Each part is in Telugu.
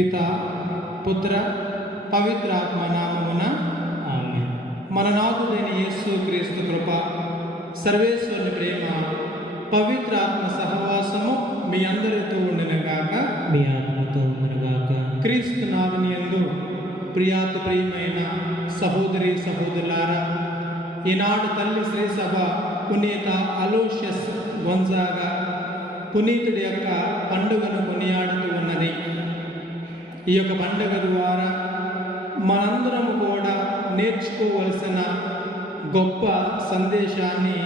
పిత పుత్ర పవిత్రాత్మ నామమున ఆమేన్. మన నాథుడైన యేసు క్రీస్తు కృప, సర్వేశ్వరుని ప్రేమ, పవిత్రాత్మ సహవాసము మీ అందరితో ఉండునుగాక. మీ ఆత్మతో ఉండునుగాక. క్రీస్తు నాథుని యందు ప్రియాతిప్రియమైన సహోదరి సహోదరులారా, ఈనాడు తల్లి శ్రీసభ పునీత అలోషియస్ గొంజాగా పునీతుడి యొక్క పండుగను కొనియాడుతూ ఉన్నది. ఈ యొక్క పండుగ ద్వారా మనందరము కూడా నేర్చుకోవలసిన గొప్ప సందేశాన్ని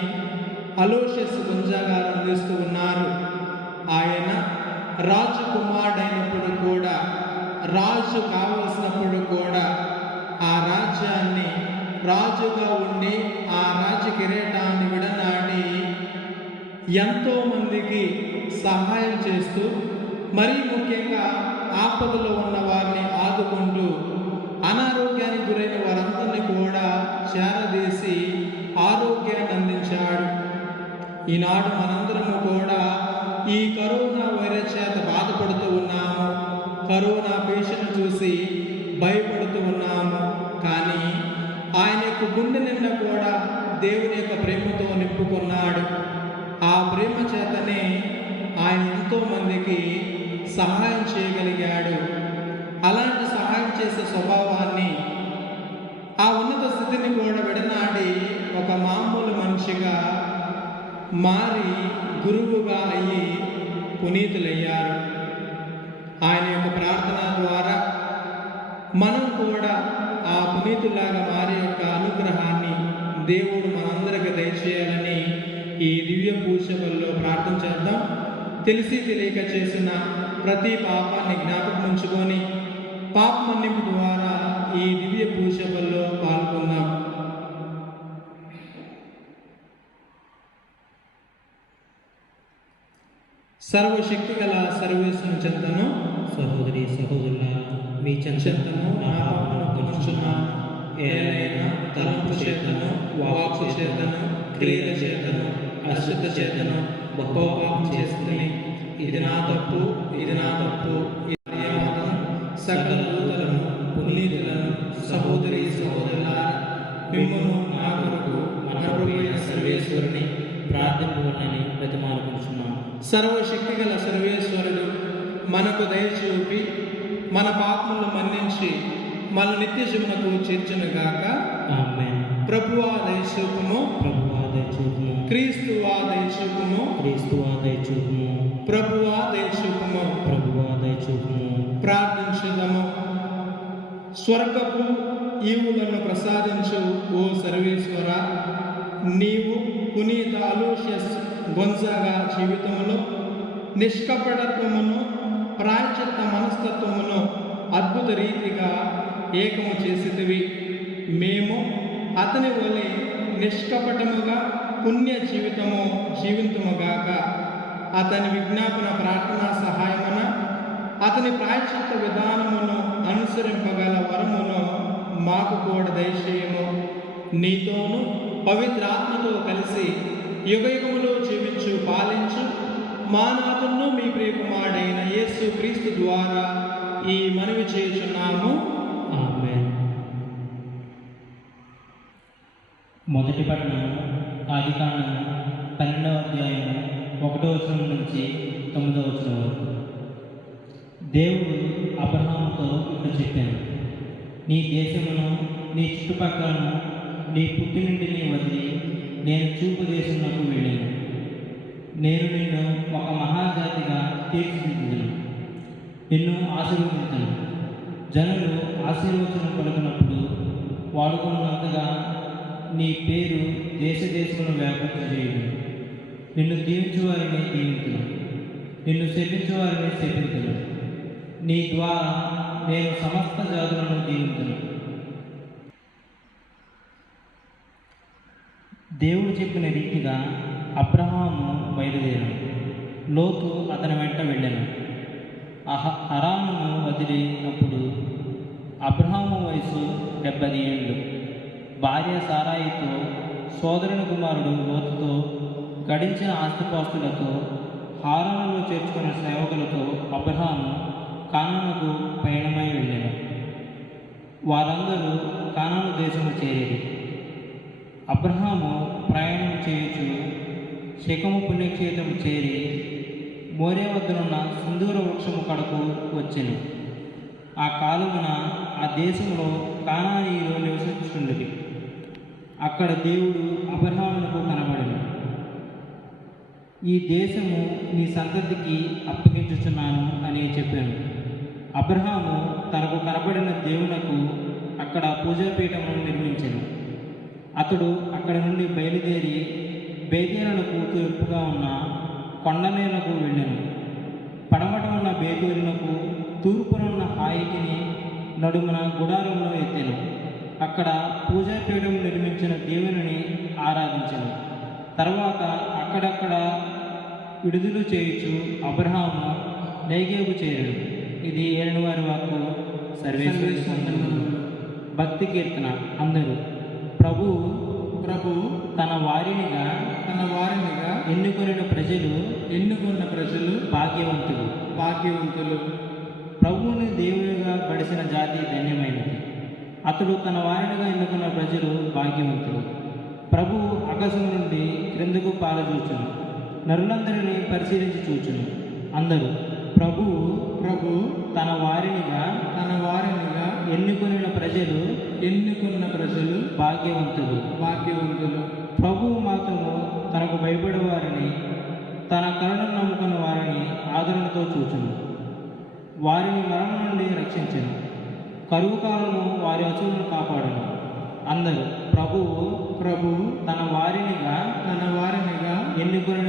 అలోషియస్ గొంజాగా అందిస్తూ ఉన్నారు. ఆయన రాజకుమారుడైనప్పుడు కూడా, రాజు కావలసినప్పుడు కూడా ఆ రాజ్యాన్ని రాజుగా ఉండి ఆ రాజ కిరీటాన్ని విడనాడి ఎంతోమందికి సహాయం చేస్తూ, మరీ ముఖ్యంగా ఆపదలో ఉన్న వారిని ఆదుకుంటూ, అనారోగ్యానికి గురైన వారందరినీ కూడా చేరదీసి ఆరోగ్యాన్ని అందించాడు. ఈనాడు మనందరము కూడా ఈ కరోనా వైరస్ చేత బాధపడుతూ ఉన్నాము. కరోనా పేషెంట్ చూసి భయపడుతూ ఉన్నాము. కానీ ఆయన యొక్క గుండె నిండా కూడా దేవుని యొక్క ప్రేమతో నింపుకున్నాడు. ఆ ప్రేమ చేతనే ఆయన ఎంతో మందికి సహాయం చేయగలిగాడు. అలాంటి సహాయం చేసే స్వభావాన్ని, ఆ ఉన్నత స్థితిని కూడా విడనాడి ఒక మామూలు మనిషిగా మారి గురువుగా అయ్యి పునీతులయ్యారు. ఆయన యొక్క ప్రార్థన ద్వారా మనం కూడా ఆ పునీతులాగా మారి యొక్క అనుగ్రహాన్ని దేవుడు మనందరికి దయచేయాలని ఈ దివ్య పూజలో ప్రార్థన చేద్దాం. తెలిసి తెలియక చేసిన ప్రతి పాపాన్ని జ్ఞాపకం ఉంచుకొని పాప మన్నింపు ద్వారా ఈ దివ్య పూజలో పాల్గొందాం. సర్వశక్తి గల సర్వేశ్వరుని చెంతను, సహోదరి సహోదరుల మీ చెంతను నా పాపను కొనుచున్నాను. ఏలైనా తలంపు చేతను, వాక్కు చేతను, క్రియల చేతను, అశుద్ధ చేతను బహు పాపం చేస్తుంది. ఇది నా తప్పు, ఇది నా తప్పు. సకల దూతలను, పునీతులను, సహోదరి సహోదరులారా, మిమ్మును నా కొరకు మన ప్రభువైన సర్వేశ్వరుని ప్రార్థింపవలనని బ్రతిమాలుకొనుచున్నాను. సర్వశక్తి గల సర్వేశ్వరుడు మనకు దయచూపి మన పాపములను మన్నించి మన నిత్య జీవనకు చేర్చునుగాక. ఆమేన్. ప్రభువా దయచూపుము, ప్రభువా దయచూపుము. క్రీస్తువా దయచూపుము, క్రీస్తువా దయచూపుము. ప్రభువా దయచూపుము. ప్రభువా దయచూపుము. ప్రార్థించుదము. స్వర్గపు ఈవులను ప్రసాదించు ఓ సర్వేశ్వర, నీవు పునీత అలోషియస్ గొంజాగా జీవితములో నిష్కపటత్వమును, ప్రాయశ్చిత్త మనస్తత్వమును అద్భుత రీతిగా ఏకము చేసితివి. మేము అతని వలె నిష్కపటముగా పుణ్య జీవితము జీవితముగాక. అతని విజ్ఞాపన ప్రార్థనా సహాయమున అతని ప్రాయశ్చిత్త విధానమును అనుసరింపగల వరమును మాకు కూడా దయచేయము. నీతోను పవిత్రాత్మతో కలిసి యుగయుగములో జీవించు పాలించు మా నాథును మీ ప్రియకుమారుడైన యేసు క్రీస్తు ద్వారా ఈ మనవి చేయుచున్నాము. ఆమేన్. మొదటి పట్టణము ఆదికాండము 12వ అధ్యాయము 1వ వచనం నుంచి 9వ వచనం వరకు. దేవుడు అబ్రహాముతో ఇప్పుడు చెప్పాను, నీ దేశమును, నీ చుట్టుపక్కలను, నీ పుట్టినింటిని వదిలి నేను చూపు దేశంలోకి వెళ్ళాను. నేను నిన్ను ఒక మహాజాతిగా తీర్చిదిద్దును, నిన్ను ఆశీర్వదించును. జనులు ఆశీర్వచనం పలుకున్నప్పుడు వాడుకున్నంతగా నీ పేరు దేశ దేశమును వ్యాపింప చేయును. నిన్ను దీవించువారిని దీవించును, నిన్ను శపించువారిని శపించును. నీ ద్వారా నేను సమస్త జాతులను దీవించును. దేవుడు చెప్పిన రీతిగా అబ్రహాము బయలుదేరాడు. లోతు అతని వెంట వెళ్ళాను. హరానును వదిలినప్పుడు అబ్రహాము వయసు 70 ఏళ్ళు. భార్య సారాయితో, సోదరుని కుమారుడు లోతుతో, గడించిన ఆస్తిపాస్తులతో, హారానులో చేర్చుకున్న సేవకులతో అబ్రహాము కానానుకు పయనమై వెళ్ళాను. వారందరూ కానాను దేశము చేరేది. అబ్రహాము ప్రయాణం చేయుచు శెకెము పుణ్యక్షేత్రము చేరి మోరే వద్దనున్న సింధూర వృక్షము కడకు వచ్చెను. ఆ కాలమున ఆ దేశంలో కానానీయులు నివసించుండిరి. అక్కడ దేవుడు అబ్రహామునకు కనబడెను. ఈ దేశము నీ సంతతికి అప్పగించుచున్నాను అని చెప్పాను. అబ్రహాము తనకు కనబడిన దేవునకు అక్కడ పూజాపీఠమును నిర్మించెను. అతడు అక్కడి నుండి బయలుదేరి బేతేలునకు తూర్పుగా ఉన్న కొండనేలకు వెళ్ళెను. పడమట ఉన్న బేతేలునకు తూర్పునున్న హాయికిని నడుమున గుడారంలో ఎత్తెను. అక్కడ పూజాపీఠం నిర్మించిన దేవుని ఆరాధించెను. తర్వాత అక్కడక్కడ విడుదల చేయుచు అబ్రహాము నేగేబు చేరాడు. ఇది ఏలినవారి వాక్కు. సర్వేశ్వరుడు. భక్తి కీర్తన. అందరూ ప్రభు తన వారినిగా ఎన్నుకొనిన ప్రజలు భాగ్యవంతులు. ప్రభువుని దేవునిగా గడిచిన జాతి ధన్యమైనది. అతడు తన వారినిగా ఎన్నుకున్న ప్రజలు భాగ్యవంతులు. ప్రభువు ఆకాశం నుండి క్రిందకు పారజూచును, నరులందరినీ పరిశీలించి చూచును. అందరూ ప్రభువు తన వారినిగా ఎన్నుకున్న ప్రజలు భాగ్యవంతులు. ప్రభువు మాత్రము తనకు భయపడే వారిని, తన కరుణను నమ్ముకున్న వారిని ఆదరణతో చూచును. వారిని మరణం నుండి రక్షించును. కరువు కాలము వారి అసువులను కాపాడును. అందరూ ప్రభువు తన వారినిగా ఎన్నుకున్న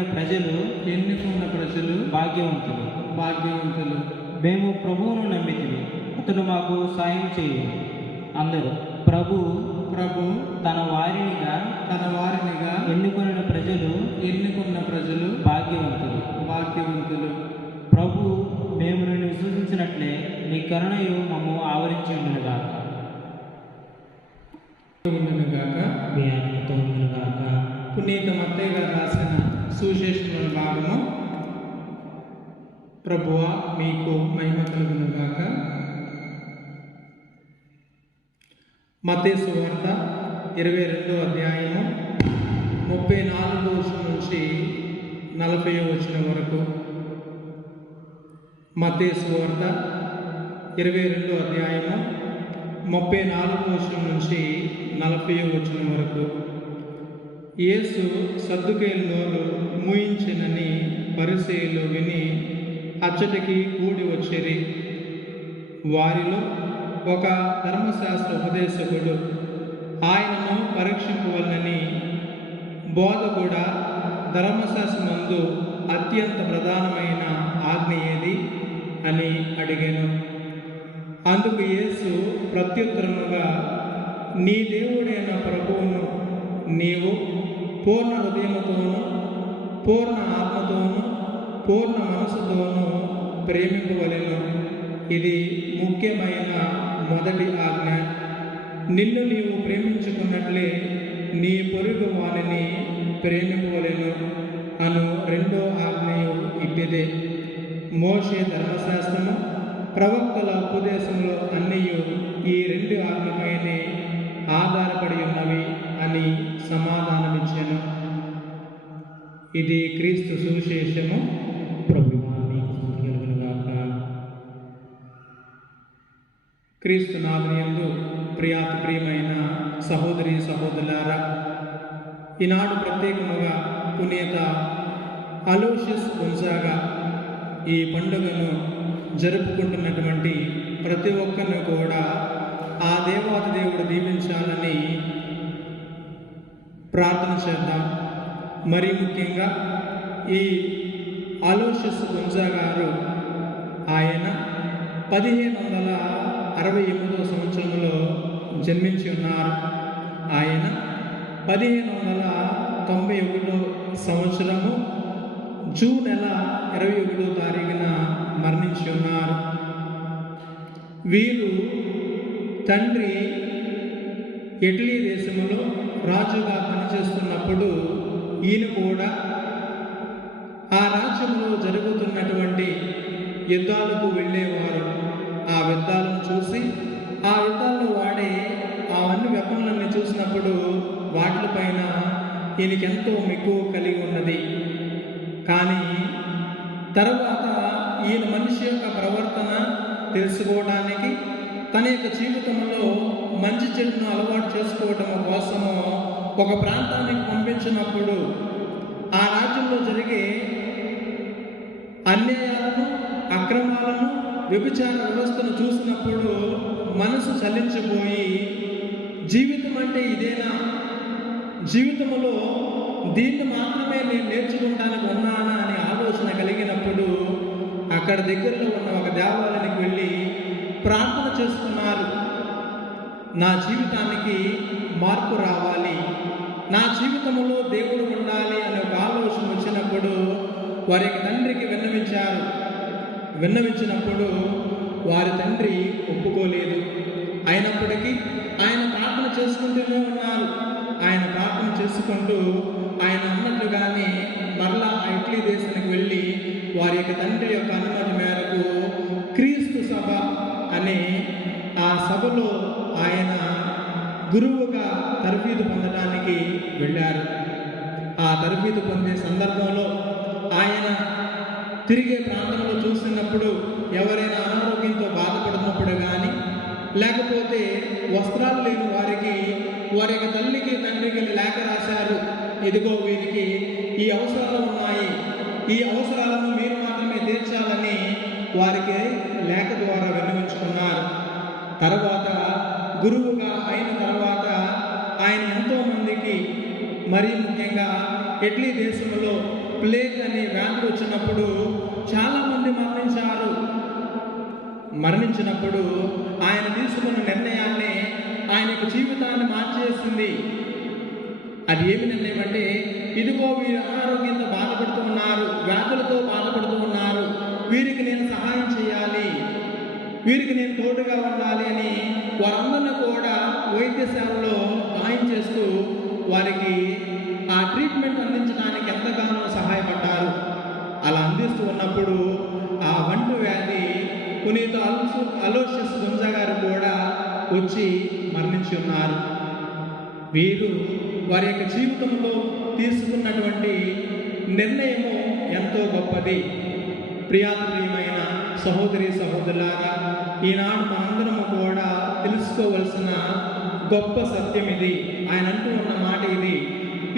ప్రజలు భాగ్యవంతులు. మేము ప్రభువును నమ్మితిమి, అతడు మాకు సాయం చేయును. అందరూ ప్రభువు తన వారినిగా ఎన్నుకున్న ప్రజలు భాగ్యవంతులు. ప్రభు మేము నిన్ను విశ్వసించినట్లే నీ కరుణయు మమ్ము ఆవరించి ఉండునుగాక. మీ ఆత్మతో ఉండునుగాక. పునీత మత్తయి గారు రాసిన సువిశేషముల భాగము. ప్రభువా మీకు మహిమ కలుగునుగాక. మత్తయి సువార్త 22వ అధ్యాయము 34వ వచనం నుంచి 40వ వచనం వరకు. మత్తయి సువార్త 22వ అధ్యాయము 34వ వచనం నుంచి 40వ వచనం వరకు. యేసు సద్దుకేయుల నోరు మూయించెనని పరిసయ్యులు విని అచ్చటికి కూడి వచ్చిరి. వారిలో ఒక ధర్మశాస్త్ర ఉపదేశకుడు ఆయనను పరీక్షింపవలనని, బోధకుడా, ధర్మశాస్త్రమందు అత్యంత ప్రధానమైన ఆజ్ఞ ఏది అని అడిగాను. అందుకు యేసు ప్రత్యుత్తరముగా, నీ దేవుడైన ప్రభువును నీవు పూర్ణ హృదయముతోనూ, పూర్ణ ఆత్మతోనూ, పూర్ణ మనసుతోనూ ప్రేమింపవలెను. ఇది ముఖ్యమైన మొదటి ఆజ్ఞ. నిన్ను నీవు ప్రేమించుకున్నట్లే నీ పొరుగు వానిని ప్రేమింపవలెను అను రెండో ఆజ్ఞయు ఇట్టిదే. మోషే ధర్మశాస్త్రము, ప్రవక్తల ఉపదేశములు అన్నీయు ఈ రెండు ఆజ్ఞపైనే ఆధారపడి ఉన్నవి అని సమాధానమిచ్చాను. ఇది క్రీస్తు సువిశేషము. క్రీస్తు నామమునందు ప్రియమైన సహోదరి సహోదరులారా, ఈనాడు ప్రత్యేకముగా పునీత అలోషియస్ గొన్జాగా ఈ పండుగను జరుపుకుంటున్నటువంటి ప్రతి ఒక్కరిని కూడా ఆ దేవాది దేవుడు దీవించాలని ప్రార్థన చేద్దాం. మరీ ముఖ్యంగా ఈ అలోషియస్ గొన్జా గారు ఆయన 1568వ సంవత్సరంలో జన్మించి ఉన్నారు. ఆయన 1591వ సంవత్సరము జూన్ నెల 21వ తారీఖున మరణించి ఉన్నారు. వీరు తండ్రి ఇటలీ దేశంలో రాజుగా పనిచేస్తున్నప్పుడు ఈయన కూడా ఆ రాజ్యంలో జరుగుతున్నటువంటి యుద్ధాలకు వెళ్ళేవారు. ఆ యుద్ధాలను చూసి ఆ యుద్ధాల్లో వాడే అవన్నీ వెపన్లన్నీ చూసినప్పుడు వాటిపైన ఈయనకెంతో మెక్కువ కలిగి ఉన్నది. కానీ తర్వాత ఈయన మనిషి యొక్క ప్రవర్తన తెలుసుకోవడానికి తన యొక్క జీవితంలో మంచి చెడును అలవాటు చేసుకోవటం కోసము ఒక ప్రాంతానికి పంపించినప్పుడు ఆ రాజ్యంలో జరిగే అన్యాయాలను, అక్రమాలను, వ్యభిచార వ్యవస్థను చూసినప్పుడు మనసు చలించిపోయి, జీవితం అంటే ఇదేనా, జీవితంలో దీన్ని మాత్రమే నేను నేర్చుకుంటానికి ఉన్నానా అనే ఆలోచన కలిగినప్పుడు అక్కడ దగ్గరలో ఉన్న ఒక దేవాలయానికి వెళ్ళి ప్రార్థన చేస్తున్నారు. నా జీవితానికి మార్పు రావాలి, నా జీవితంలో దేవుడు ఉండాలి అనే ఒక ఆలోచన వచ్చినప్పుడు వారి తండ్రికి విన్నవించినప్పుడు వారి తండ్రి ఒప్పుకోలేదు. అయినప్పటికీ ఆయన ప్రార్థన చేసుకుంటూనే ఉన్నారు. ఆయన ప్రార్థన చేసుకుంటూ ఆయన అన్నట్లుగానే మరలా ఆ ఇటలీ దేశానికి వెళ్ళి వారి యొక్క తండ్రి యొక్క అనుమతి మేరకు క్రీస్తు సభ అనే ఆ సభలో ఆయన గురువుగా తరబీదు పొందడానికి వెళ్ళారు. ఆ తరబీదు పొందే సందర్భంలో ఆయన తిరిగే ప్రాంతంలో చూసినప్పుడు ఎవరైనా అనారోగ్యంతో బాధపడుతున్నప్పుడు కానీ, లేకపోతే వస్త్రాలు లేని వారికి వారి యొక్క తల్లికి తండ్రికి లేఖ రాశారు, ఇదిగో వీరికి ఈ అవసరాలు ఉన్నాయి, ఈ అవసరాలను మీరు మాత్రమే తీర్చాలని వారికి లేఖ ద్వారా విన్నవించుకున్నారు. తర్వాత గురువుగా అయిన తర్వాత ఆయన ఎంతోమందికి, మరీ ముఖ్యంగా ఇటలీ దేశంలో ప్లేగ్ అనే వ్యాధి వచ్చినప్పుడు చాలామంది మరణించినప్పుడు ఆయన తీసుకున్న నిర్ణయాన్ని ఆయన యొక్క జీవితాన్ని మార్చేసింది. అది ఏమి నిర్ణయం అంటే, ఇదిగో వీరు అనారోగ్యంతో బాధపడుతూ ఉన్నారు, వ్యాధులతో బాధపడుతూ ఉన్నారు, వీరికి నేను సహాయం చేయాలి, వీరికి నేను తోడుగా ఉండాలి అని వారందరినీ కూడా వైద్యశాలలో సాయం చేస్తూ వారికి ఆ ట్రీట్మెంట్ అందించడానికి ఎంతగానో సహాయపడ్డారు. అలా అందిస్తూ ఉన్నప్పుడు ఆ వంట వ్యాధి పునీత అలోషియస్ గుంజా గారు కూడా వచ్చి మరణించి ఉన్నారు. వీరు వారి యొక్క జీవితంలో తీసుకున్నటువంటి నిర్ణయము ఎంతో గొప్పది. ప్రియమైన సహోదరి సహోదరులారా, ఈనాడు మనందరము కూడా తెలుసుకోవలసిన గొప్ప సత్యం ఇది. ఆయన అంటూ ఉన్న మాట ఇది: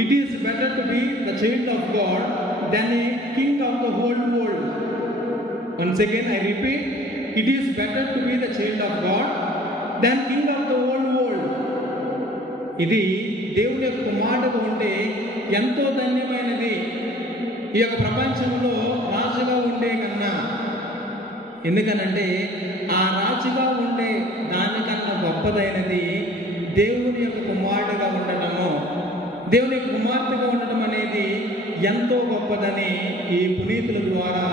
it is better to be the child of God than a king of the whole world. Once again I repeat, it is better to be the child of God than king of the whole world. ఇది దేవుని యొక్క మాటగా ఉంటే ఎంతో ధన్యమైనది. ఈ యొక్క ప్రపంచంలో రాజుగా ఉండే కన్నా, ఎందుకనంటే ఆ రాజుగా ఉండే దానికన్నా గొప్పదైనది దేవుని యొక్క కుమారుడుగా ఉండటము, దేవుని యొక్క కుమార్తెగా ఉండటం అనేది ఎంతో గొప్పదని ఈ పునీతుల ద్వారా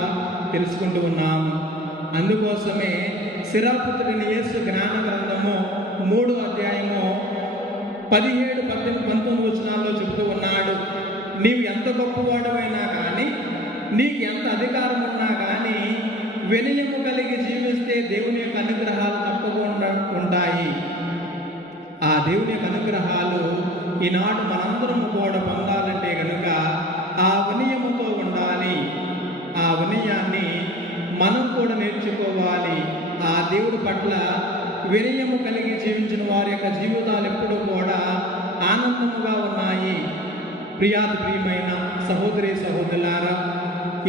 తెలుసుకుంటూ ఉన్నాము. అందుకోసమే శిరాపుత్రుని యేసు జ్ఞాన గ్రంథము 3వ అధ్యాయము 17, 18, 19 వచనాల్లో చెబుతూ ఉన్నాడు, నీవు ఎంత గొప్పవాడమైనా కానీ, నీకు ఎంత అధికారం ఉన్నా కానీ, వినయము కలిగి జీవిస్తే దేవుని యొక్క అనుగ్రహాలు తప్పకుండా ఉంటాయి. ఆ దేవుని యొక్క అనుగ్రహాలు ఈనాడు మనందరం కూడా పొందాలంటే కనుక ఆ వినయముతో ఉండాలి. ఆ వినయాన్ని మనం కూడా నేర్చుకోవాలి. ఆ దేవుడి పట్ల వినయము కలిగి జీవించిన వారి యొక్క జీవితాలు ఎప్పుడూ కూడా ఆనందముగా ఉన్నాయి. ప్రియమైన సహోదరి సహోదరులారా,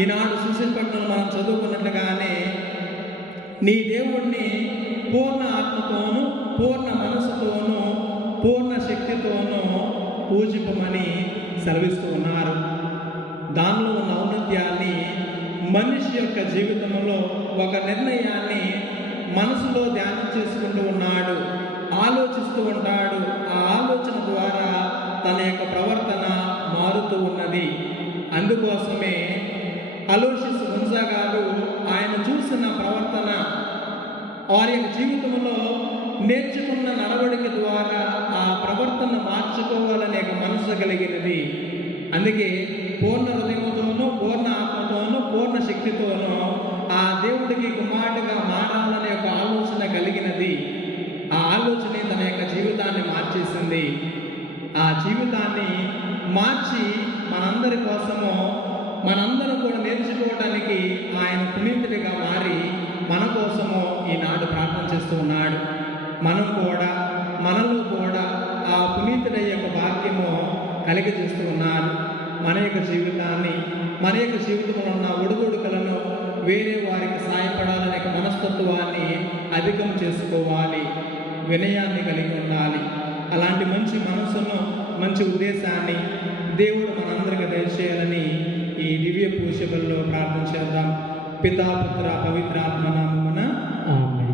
ఈనాడు సుశీల్పట్నం మనం చదువుకున్నట్లుగానే నీ దేవుణ్ణి పూర్ణ ఆత్మతోనూ, పూర్ణ మనసుతోనూ, పూర్ణ శక్తితోనూ పూజింపమని సెలవిస్తూ ఉన్నారు. దానిలో ఉన్న ఔన్నత్యాన్ని మనిషి యొక్క జీవితంలో ఒక నిర్ణయాన్ని మనసులో ధ్యానం చేసుకుంటూ ఉన్నాడు, ఆలోచిస్తూ ఉంటాడు. ఆ ఆలోచన ద్వారా తన యొక్క ప్రవర్తన మారుతూ ఉన్నది. అందుకోసమే అలోషియస్ గుంజా గారు ఆయన చూసిన ప్రవర్తన, వారి యొక్క జీవితంలో నేర్చుకున్న నడవడిక ద్వారా ఆ ప్రవర్తన మార్చుకోవాలనే మనసు కలిగినది. అందుకే పూర్ణ హృదయంతోనూ, పూర్ణ ఆత్మతోనూ, పూర్ణ శక్తితోనూ ఆ దేవుడికి కుమారుడిగా మారాలనే ఒక ఆలోచన కలిగినది. ఆ ఆలోచనే తన యొక్క జీవితాన్ని మార్చేసింది. ఆ జీవితాన్ని మార్చి మనందరి కోసము, మనందరం కూడా నేర్చుకోవడానికి ఆయన పునీతుడిగా మారి మన కోసము ఈనాడు ప్రార్థన చేస్తూ ఉన్నాడు. మనం కూడా, మనలో కూడా ఆ పునీతుడి యొక్క భాగ్యము కలిగజేస్తూ ఉన్నారు. మన యొక్క జీవితాన్ని, మన యొక్క జీవితంలో ఉన్న ఒడుదొడుకులను వేరే వారికి సాయపడాలనే మనస్తత్వాన్ని అధికం చేసుకోవాలి. వినయాన్ని కలిగి ఉండాలి. అలాంటి మంచి మనసును, మంచి ఉద్దేశాన్ని దేవుడు మనందరికీ దయచేయాలని ఈ దివ్య పూజలో ప్రార్థన చేద్దాం. పితా, పుత్ర, పవిత్రాత్మ నామమున ఆమేన్.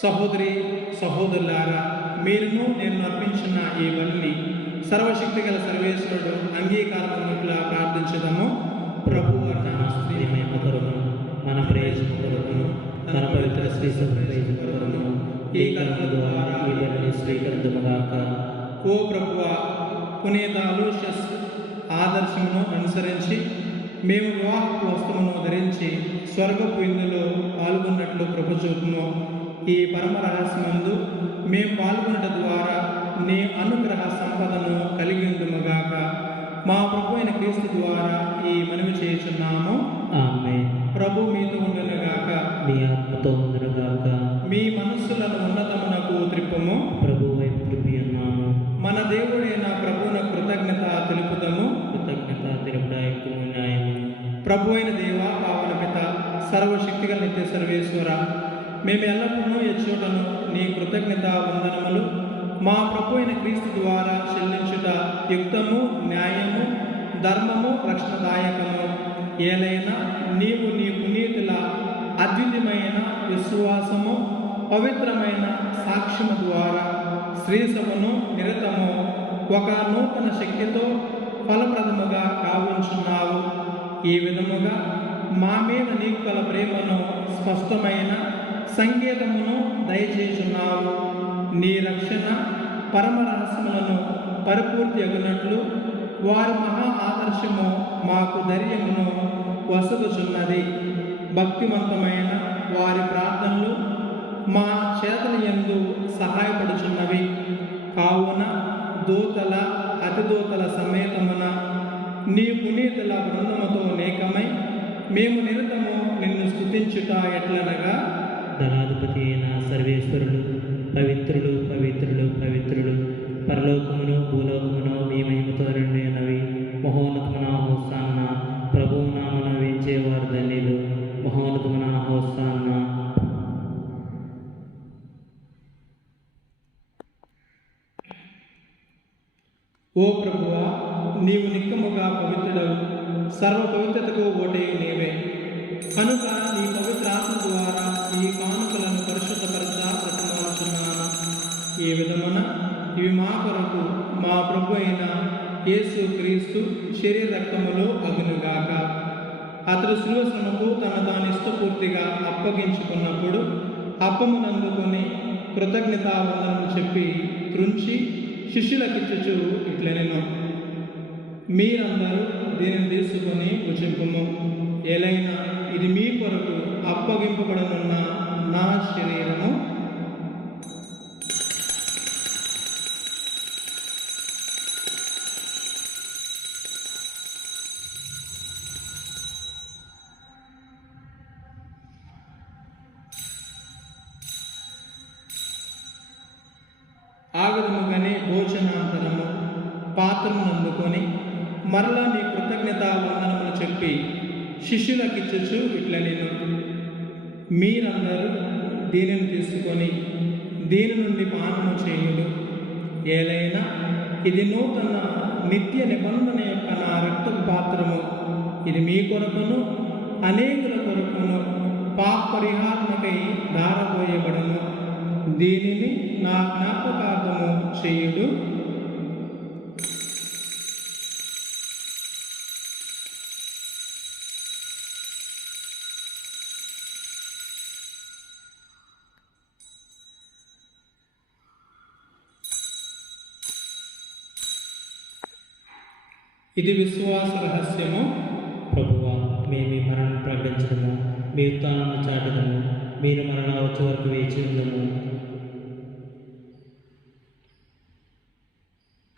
సహోదరి సహోదరులారా, మీరును నేను అర్పించిన ఈ బలిని సర్వశక్తి గల సర్వేశ్వరుడు అంగీకారముగా ప్రార్థించదము. ప్రభువు నా స్త్రీ మహిమ కొరకును, మన ప్రయోజనం కొరకును, తన పవిత్ర శ్రీ ప్రయోజనం కొరకును ఈ కర్మ ద్వారా ఈ బలిని స్వీకరించుగాక. ఓ ప్రభువా, పునీత అలోషియస్ ఆదర్శమును అనుసరించి మేము వివాహపు వస్త్రమును ధరించి స్వర్గపు విందులో పాల్గొన్నట్లు కృప చూపుము. ఈ పరమ రహస్యమందు మేము పాల్గొనట ద్వారా నీ అనుగ్రహ సంపదను కలిగి ఉండుముగాక. మా ప్రభు అయిన క్రీస్తు ద్వారా ఈ మనవి చేయుచున్నాము. ఆమేన్. ప్రభు మీతో ఉండునుగాక. మీ ఆత్మతో ఉండునుగాక. మీ మనస్సులను ఉన్నతమునకు త్రిప్పుము. ప్రభు వైపు త్రిప్పి ఉన్నాము. మన దేవుడైన ప్రభువున కృతజ్ఞత తెలుపుదము. కృతజ్ఞత తెలుపుటకు న్యాయము. ప్రభు అయిన దేవ, పావన పిత, సర్వశక్తిగల నిత్య సర్వేశ్వర, మేము ఎల్లప్పుడూ ఎచ్చుటను నీ కృతజ్ఞత వందనములు మా ప్రభు అయిన క్రీస్తు ద్వారా చెల్లించుట యుక్తము, న్యాయము, ధర్మము, రక్షణదాయకము. ఏలైనా నీవు నీ పునీతుల అద్వితీయమైన విశ్వాసము, పవిత్రమైన సాక్ష్యము ద్వారా శ్రీసభను నిరతము ఒక నూతన శక్తితో ఫలప్రదముగా కావించున్నావు. ఈ విధముగా మా మీద నీకు గల ప్రేమను స్పష్టమైన సంకేతమును దయచేస్తున్నావు. నీ రక్షణ పరమ రహస్యములను పరిపూర్తి అగునట్లు వారి మహా ఆదర్శము మాకు ధైర్యమును వసగుచున్నది. భక్తివంతమైన వారి ప్రార్థనలు మా చేతల యందు సహాయపడుచున్నవి. కావున దూతల అతిదూతల సమేతమున నీ పునీతుల బృందముతో నేకమై మేము నిరతము నిన్ను స్తుతించుట ఎట్లనగా, ధనాధిపతి అయిన సర్వేశ్వరుడు పవిత్రులు పవిత్రులు పవిత్రులు, పరలోకమును భూలోకమును మీ మహిమతో నిండినవి. మహోన్నతమున హోసాన్న, ప్రభువు నామమున వేచేవారు ధన్యులు. మహోన్నతమున హోసాన్న. ఓ ప్రభువా, నీవు నిక్కముగా పవిత్రుడవు, సర్వ పవిత్రతకు ఓటయు నీవే. కనుక నీ పవిత్ర ఆత్మ ద్వారా ఈ కానుకలను పరిశుద్ధపరచా ప్రతిమాలుచున్నాను. ఈ విధమున ఇవి మా కొరకు మా ప్రభు అయిన యేసు క్రీస్తు శరీర రక్తములో అగునుగాక. అతడు శిలువ శ్రమకు తన తాను ఇష్టపూర్తిగా అప్పగించుకున్నప్పుడు అప్పమునందుకొని కృతజ్ఞతావందనము చెప్పి త్రుంచి శిష్యులకిచ్చుచు ఇట్లనెను, మీరందరూ దీనిని తీసుకొని భుజింపుము. ఏలైనా ఇది మీ కొరకు అప్పగింపబడనున్న నా శరీరము. ఆగదముగానే భోజనాంతరము పాత్రను అందుకొని మరలా నీ కృతజ్ఞతా వందనములు చెప్పి శిష్యులకిచ్చుచు ఇట్లనెను, మీరందరూ దీనిని తీసుకొని దీని నుండి పానము చేయుడు. ఏలైనా ఇది నూతన నిత్య నిబంధన యొక్క నా రక్తపు పాత్రము. ఇది మీ కొరకును అనేకుల కొరకును పాప పరిహారముకై ధారపోయబడును. దీనిని నా జ్ఞాపకార్థము చేయుడు. ఇది విశ్వాస రహస్యము. ప్రభువా, మేము మీ మరణం ప్రకటించడము, మీ ఉత్థానాన్ని చాటడము, మీరు మరణ వచ్చే వరకు వేచి ఉందము.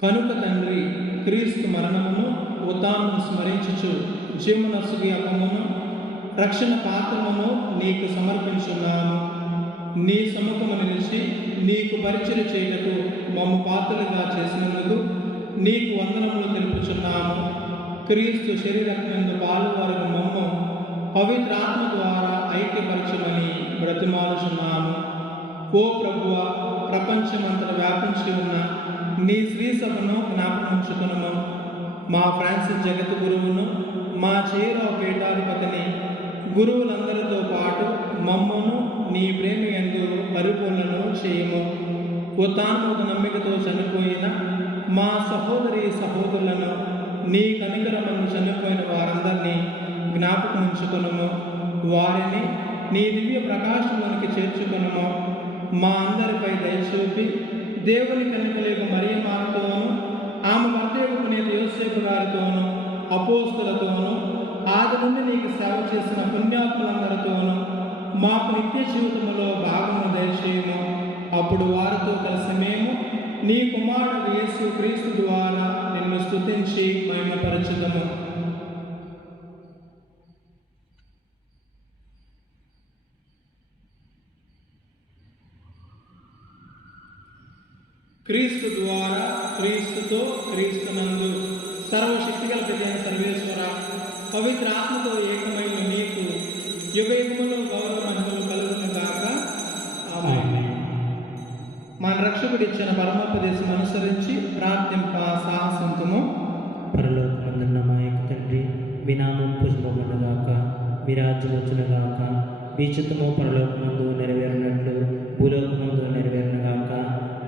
కనుక తండ్రి, క్రీస్తు మరణమును ఉత్థానమును స్మరించుచు జీవనసుగి అపమును రక్షణ పాత్రమును నీకు సమర్పించున్నాము. నీ సముఖము నిలిచి నీకు పరిచయం చేయటకు మమ్ము పాత్రలుగా చేసినందుకు నీకు వందనములు తెలుపుచున్నాము. క్రీస్తు శరీరమునందు పాలువారు మమ్ము పవిత్ర ఆత్మ ద్వారా ఐక్యపరచుమని బ్రతిమాలుచున్నాము. ఓ ప్రభువా, ప్రపంచమంతటా వ్యాపించి ఉన్న నీ శ్రీ సభను జ్ఞాపకముంచుకును. మా ఫ్రాన్సిస్ జగత్ గురువును, మా చేరావు పీఠాధిపతిని, గురువులందరితో పాటు మమ్మను నీ ప్రేమ యందు పరిపూర్ణను చేయము. ఉత్థానముకు నమ్మికతో చనిపోయిన మా సహోదరి సహోదరులను, నీ కనికరమును చనిపోయిన వారందరినీ జ్ఞాపకం ఉంచుకును. వారిని నీ దివ్య ప్రకాశంలోనికి చేర్చుకును. మా అందరిపై దయచూపి దేవుని కనికలేక మరియమాతోను, ఆమె భర్తయ్య పునీత యోసేపు గారితోను, అపోస్తులతోను, ఆది నుండి నీకు సేవ చేసిన పుణ్యాత్ములందరితోను మాకు నిత్య జీవితంలో భాగము దయచేయము. అప్పుడు వారితో కలిసి మేము నీ కుమారుడు యేసు క్రీస్తు ద్వారా నిన్ను స్తుతించి మహిమపరచుదము. క్రీస్తు ద్వారా, క్రీస్తుతో, క్రీస్తునందు సర్వశక్తిగల ప్రజైన సర్వేశ్వర, పవిత్ర ఆత్మతో ఏకమైన నీకు యుగయుగములో గౌరవ మహిమలు కలుగునుగాక. ఆమేన్. మన రక్షకుడిచ్చిన పరమోపదేశం అనుసరించి ప్రార్థింప సాహసింతుము. పరలోకమందున్న మా యొక్క తండ్రి, మీ నామం పూజింపబడుగాక, మీ రాజ్యం వచ్చునుగాక, మీ చిత్తము పరలోకమందు నెరవేరినట్లు భూలోకమందు నెరవేరునుగాక.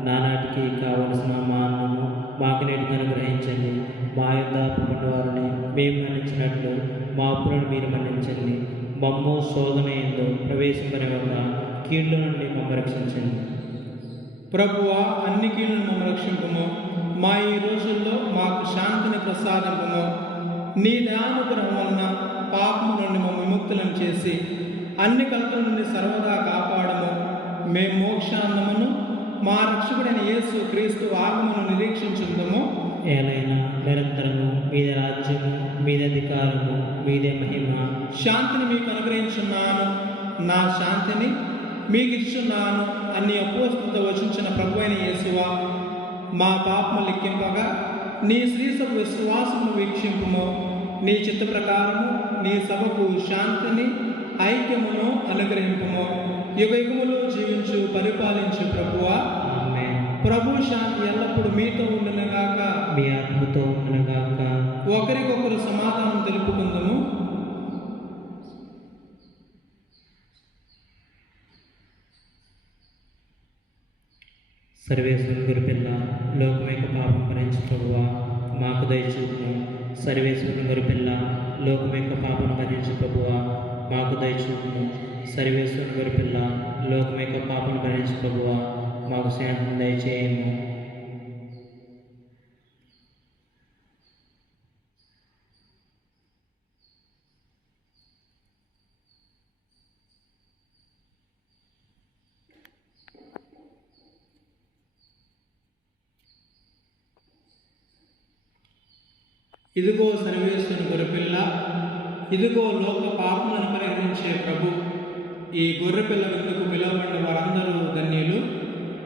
నానాటికి కావలసిన మా అన్నము మాకు నేటికి అనుగ్రహించండి. మా యొద్ద అప్పుపడిన వారిని మేము మన్నించినట్లు మా అప్పులను మీరు మన్నించండి. మమ్ము శోధన యందు ప్రవేశింపనివ్వక కీడు నుండి మమ్మ రక్షించండి. ప్రభువా, అన్ని కీడులను మమ్మ రక్షింపుము. మా ఈ రోజుల్లో మాకు శాంతిని ప్రసాదింపుము. నీ దయానుగ్రహం వలన పాపము నుండి మమ్మ విముక్తులను చేసి అన్ని కలతల నుండి సర్వదా కాపాడము. మేము మోక్షాందమును మా రక్షకుడైన యేసు క్రీస్తు ఆగమను నిరీక్షించుందము. ఏలైనా నిరంతరము మీదే రాజ్యము, మీదే అధికారము, మీదే మహిమ. శాంతిని మీకు అనుగ్రహించున్నాను, నా శాంతిని మీకు ఇచ్చున్నాను అని అపోస్తలుతో వచించిన ప్రభువైన యేసువా, మా పాపము లెక్కింపగా నీ శ్రీసభ విశ్వాసమును వీక్షింపుము. నీ చిత్త ప్రకారము నీ సభకు శాంతిని, ఐక్యమును అనుగ్రహింపుము. యుగయుగములో జీవించు పరిపాలించు ప్రభువా. ఆమేన్. ప్రభు శాంతి ఎల్లప్పుడూ మీతో ఉండునుగాక, మీ ఆత్మతో ఉండునుగాక. ఒకరికొకరు సమాధానం తెలుపుకుందాము. సర్వేశ్వరుని పిల్ల, లోకమైక పాపం భరించి ప్రభువా, మాకు దయచూపుము. సర్వేశ్వరుని గొర్రెపిల్ల లోకం యొక్క పాపను భరించు ప్రభువా మాకు దయచూపుము. సర్వేశ్వరుని గొర్రెపిల్ల లోకం యొక్క పాపను భరించు ప్రభువా మాకు శాంతిని దయచేయము. ఇదిగో సర్వేశ్వరుని గొర్రెపిల్ల, ఇదిగో లోక పాపములను పరిహరించే ప్రభు. ఈ గొర్రెపిల్ల విందుకు పిలువబడిన వారందరూ ధన్యులు.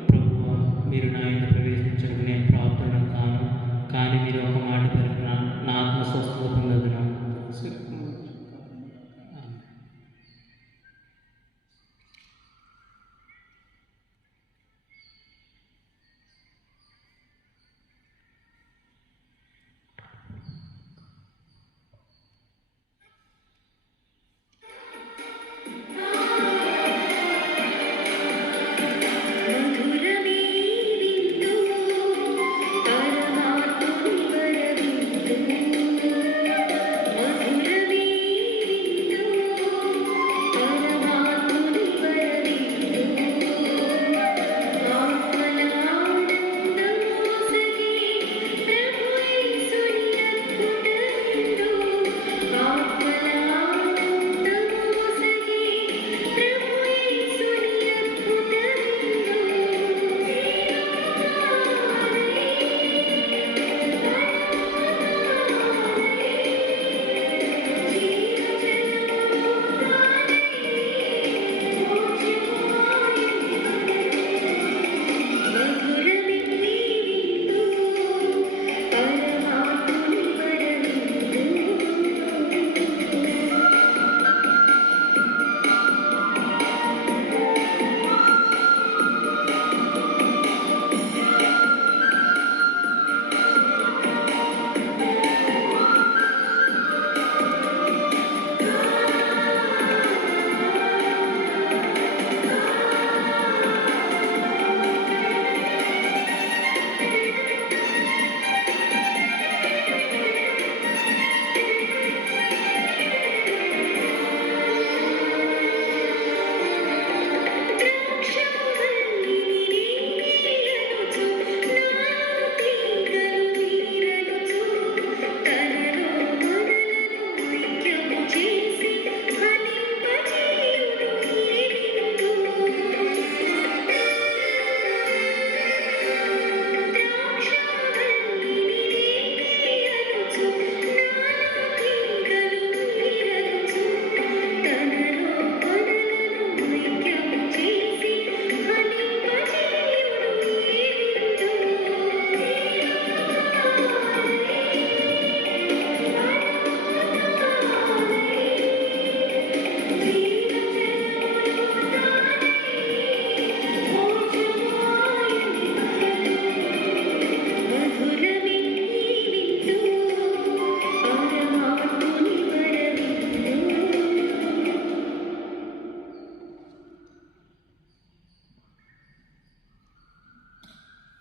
ప్రభువా మీరు నా ఇంట ప్రవేశించడానికి నేను ప్రార్థన కాను, కానీ మీరు ఒక మాట పలికిన నా ఆత్మ స్వస్థత పొందదును.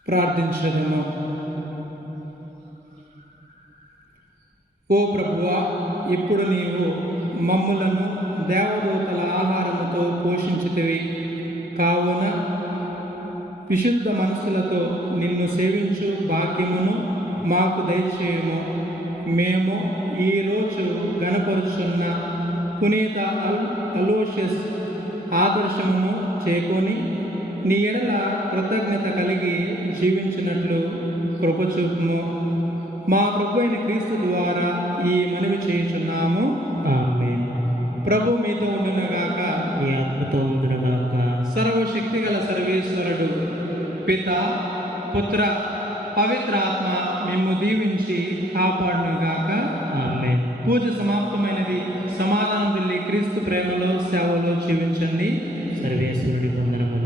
ప్రార్థించదము. ఓ ప్రభువా, ఇప్పుడు నీవు మమ్ములను దేవదూతల ఆహారముతో పోషించితివి. కావున విశుద్ధ మనసులతో నిన్ను సేవించు భాగ్యమును మాకు దయచేయము. మేము ఈరోజు గణపరుచున్న పునీత అలోషియస్ ఆదర్శమును చేకొని నీ ఎడల కృతజ్ఞత కలిగి జీవించినట్లు కృపచూపుము. మా ప్రభు అయిన క్రీస్తు ద్వారా ఈ మనవి చేయుచున్నాము. ఆమేన్. ప్రభు మీతో ఉండునుగాక. మీ ఆత్మతో ఉండునుగాక. సర్వశక్తిగల సర్వేశ్వరుడు పిత, పుత్ర, పవిత్ర ఆత్మ మిమ్ము దీవించి కాపాడునుగాక. ఆమేన్. పూజ సమాప్తమైనది. సమాధానం వెళ్ళి క్రీస్తు ప్రేమలో సేవలో జీవించండి. సర్వేశ్వరుడి వందనములు.